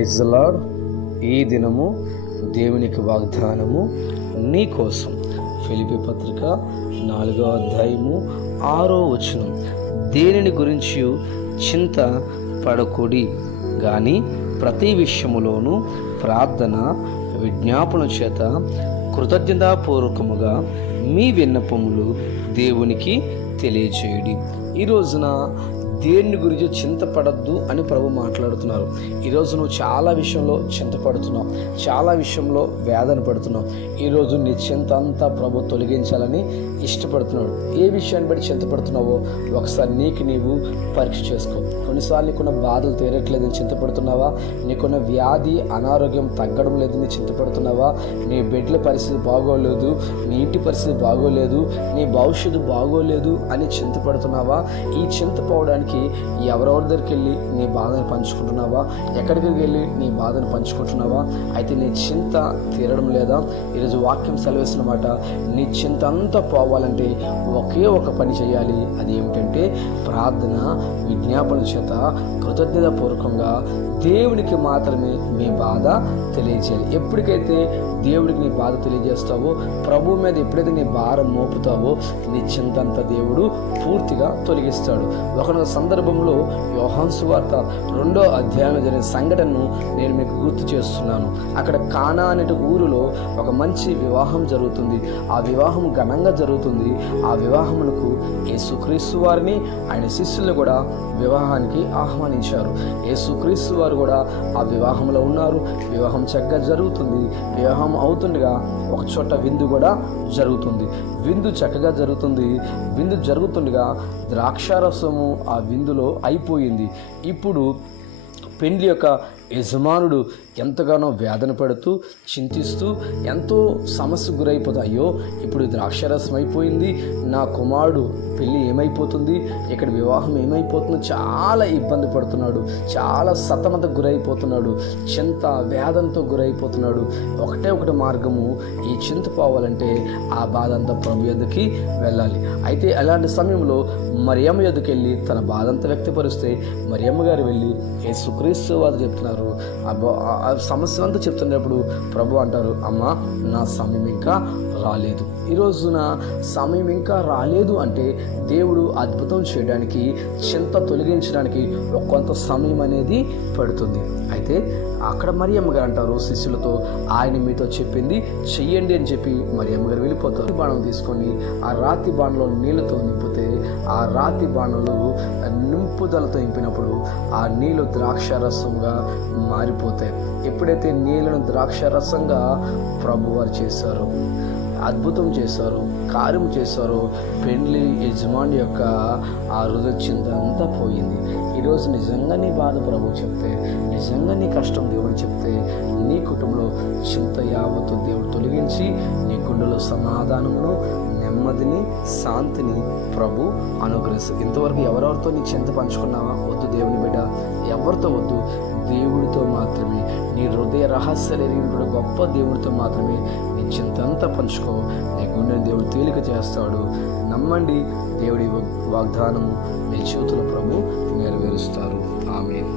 Praise the lord. ఈ దినము దేవునికి వాగ్దానము నీ కోసం. ఫిలిప్పీ పత్రిక 4వ అధ్యాయము 6వ వచనం. దేనిని గురించి చింత పడకుడి గాని ప్రతి విషయములోనూ ప్రార్థన విజ్ఞాపన చేత కృతజ్ఞతాపూర్వకముగా మీ విన్నపములు దేవునికి తెలియచేయుడి. ఈ రోజున దేని గురించి చింతపడద్దు అని ప్రభు మాట్లాడుతున్నారు. ఈరోజు నువ్వు చాలా విషయంలో చింతపడుతున్నావు, చాలా విషయంలో వేదన పడుతున్నావు. ఈరోజు నీ చింత అంతా ప్రభు తొలగించాలని ఇష్టపడుతున్నాడు. ఏ విషయాన్ని బట్టి చింతపడుతున్నావో ఒకసారి నీకు నీవు పరీక్ష చేసుకో. కొన్నిసార్లు నీకున్న బాధలు తీరట్లేదని చింతపడుతున్నావా? నీకున్న వ్యాధి అనారోగ్యం తగ్గడం లేదని చింతపడుతున్నావా? నీ బిడ్డల పరిస్థితి బాగోలేదు, నీ ఇంటి పరిస్థితి బాగోలేదు, నీ భవిష్యత్తు బాగోలేదు అని చింతపడుతున్నావా? ఈ చింతపోవడానికి ఎవరెవరి దగ్గరికి వెళ్ళి నీ బాధను పంచుకుంటున్నావా? ఎక్కడికి వెళ్ళి నీ బాధను పంచుకుంటున్నావా? అయితే నీ చింత తీరడం లేదా? ఈరోజు వాక్యం సెలవిస్తున్న మాట, నీ చింత అంతా పోవాలంటే ఒకే ఒక పని చేయాలి. అది ఏమిటంటే ప్రార్థన విజ్ఞాపన చేత కృతజ్ఞతాపూర్వకంగా దేవునికి మాత్రమే మీ బాధ తెలియజేయాలి. ఎప్పటికైతే దేవుడికి నీ బాధ తెలియజేస్తావో, ప్రభు మీద ఎప్పుడైతే నీ భారం మోపుతావో నీ చింతంతా దేవుడు పూర్తిగా తొలగిస్తాడు. ఒక సందర్భంలో యోహాను సువార్త 2వ అధ్యాయంలో జరిగిన సంఘటనను నేను మీకు గుర్తు చేస్తున్నాను. అక్కడ కానా అనే ఊరిలో ఒక మంచి వివాహం జరుగుతుంది. ఆ వివాహం ఘనంగా జరుగుతుంది. ఆ వివాహమునకు యేసుక్రీస్తు వారిని ఆయన శిష్యులు కూడా వివాహానికి ఆహ్వానించారు. యేసుక్రీస్తు వారు కూడా ఆ వివాహంలో ఉన్నారు. వివాహం చక్కగా జరుగుతుంది. వివాహం అవుతుండగా ఒక చోట విందు కూడా జరుగుతుంది. విందు చక్కగా జరుగుతుంది. విందు జరుగుతుండగా ద్రాక్షారసము ఆ విందులో అయిపోయింది. ఇప్పుడు పెండ్లి యొక్క యజమానుడు ఎంతగానో వేదన పడుతూ చింతిస్తూ ఎంతో సమస్య గురైపోతుంది. అయ్యో, ఇప్పుడు ద్రాక్షారసం అయిపోయింది, నా కుమారుడు పెళ్ళి ఏమైపోతుంది, ఇక్కడ వివాహం ఏమైపోతుందో చాలా ఇబ్బంది పడుతున్నాడు, చాలా సతమత గురైపోతున్నాడు, చింత వేదంతో గురైపోతున్నాడు. ఒకటే మార్గము, ఈ చింత పోవాలంటే ఆ బాధ అంతా ప్రభు యొద్దకి వెళ్ళాలి. అయితే అలాంటి సమయంలో మరియమ్మ యొద్దకు వెళ్ళి తన బాధ అంతా వ్యక్తపరిస్తే మరియమ్మ గారు వెళ్ళి యేసుక్రీస్తు వారు చెప్తున్నారు, ఆ సమస్య అంతా చెప్తున్నప్పుడు ప్రభు అంటారు, అమ్మ నా సమయం ఇంకా రాలేదు. ఈ రోజున సమయం ఇంకా రాలేదు అంటే దేవుడు అద్భుతం చేయడానికి, చింత తొలగించడానికి కొంత సమయం అనేది పడుతుంది. అయితే అక్కడ మరియమ్మ గారు అంటారు శిష్యులతో, ఆయన మీతో చెప్పింది చెయ్యండి అని చెప్పి మరియమ్మ గారు వెళ్ళిపోతారు. బాణం తీసుకొని ఆ రాతి బాణలో నీళ్ళతో నింపితే ఆ రాతి బాణలు నింపుదలతో నింపినప్పుడు ఆ నీళ్ళు ద్రాక్షారసంగా మారిపోతాయి. ఎప్పుడైతే నీళ్ళను ద్రాక్షారసంగా ప్రభువారు చేశారో, అద్భుతం చేశారు, కార్యం చేశారో, పెండ్లి యజమాని యొక్క ఆ హృదయ చింత అంతా పోయింది. ఈరోజు నిజంగా నీ బాధ ప్రభు చెప్తే, నిజంగా నీ కష్టం దేవుడు చెప్తే, నీ కుటుంబంలో చింత యావత్తు దేవుడు తొలగించి నీ గుండెలో సమాధానమును, నెమ్మదిని, శాంతిని ప్రభు అనుగ్రహిస్తారు. ఇంతవరకు ఎవరెవరితో నీ చింత పంచుకున్నావా? వద్దు దేవుని బిడ్డ, ఎవరితో వద్దు, దేవుడితో మాత్రమే, నీ హృదయ రహస్యాలు ఎరిగిన గొప్ప దేవుడితో మాత్రమే నీ చింత అంతా పంచుకో. నీ గుండెని దేవుడు తేలిక చేస్తాడు. నమ్మండి, దేవుడి వాగ్దానము మీ జీవితంలో ప్రభు నెరవేరుస్తారు. ఆమేన్.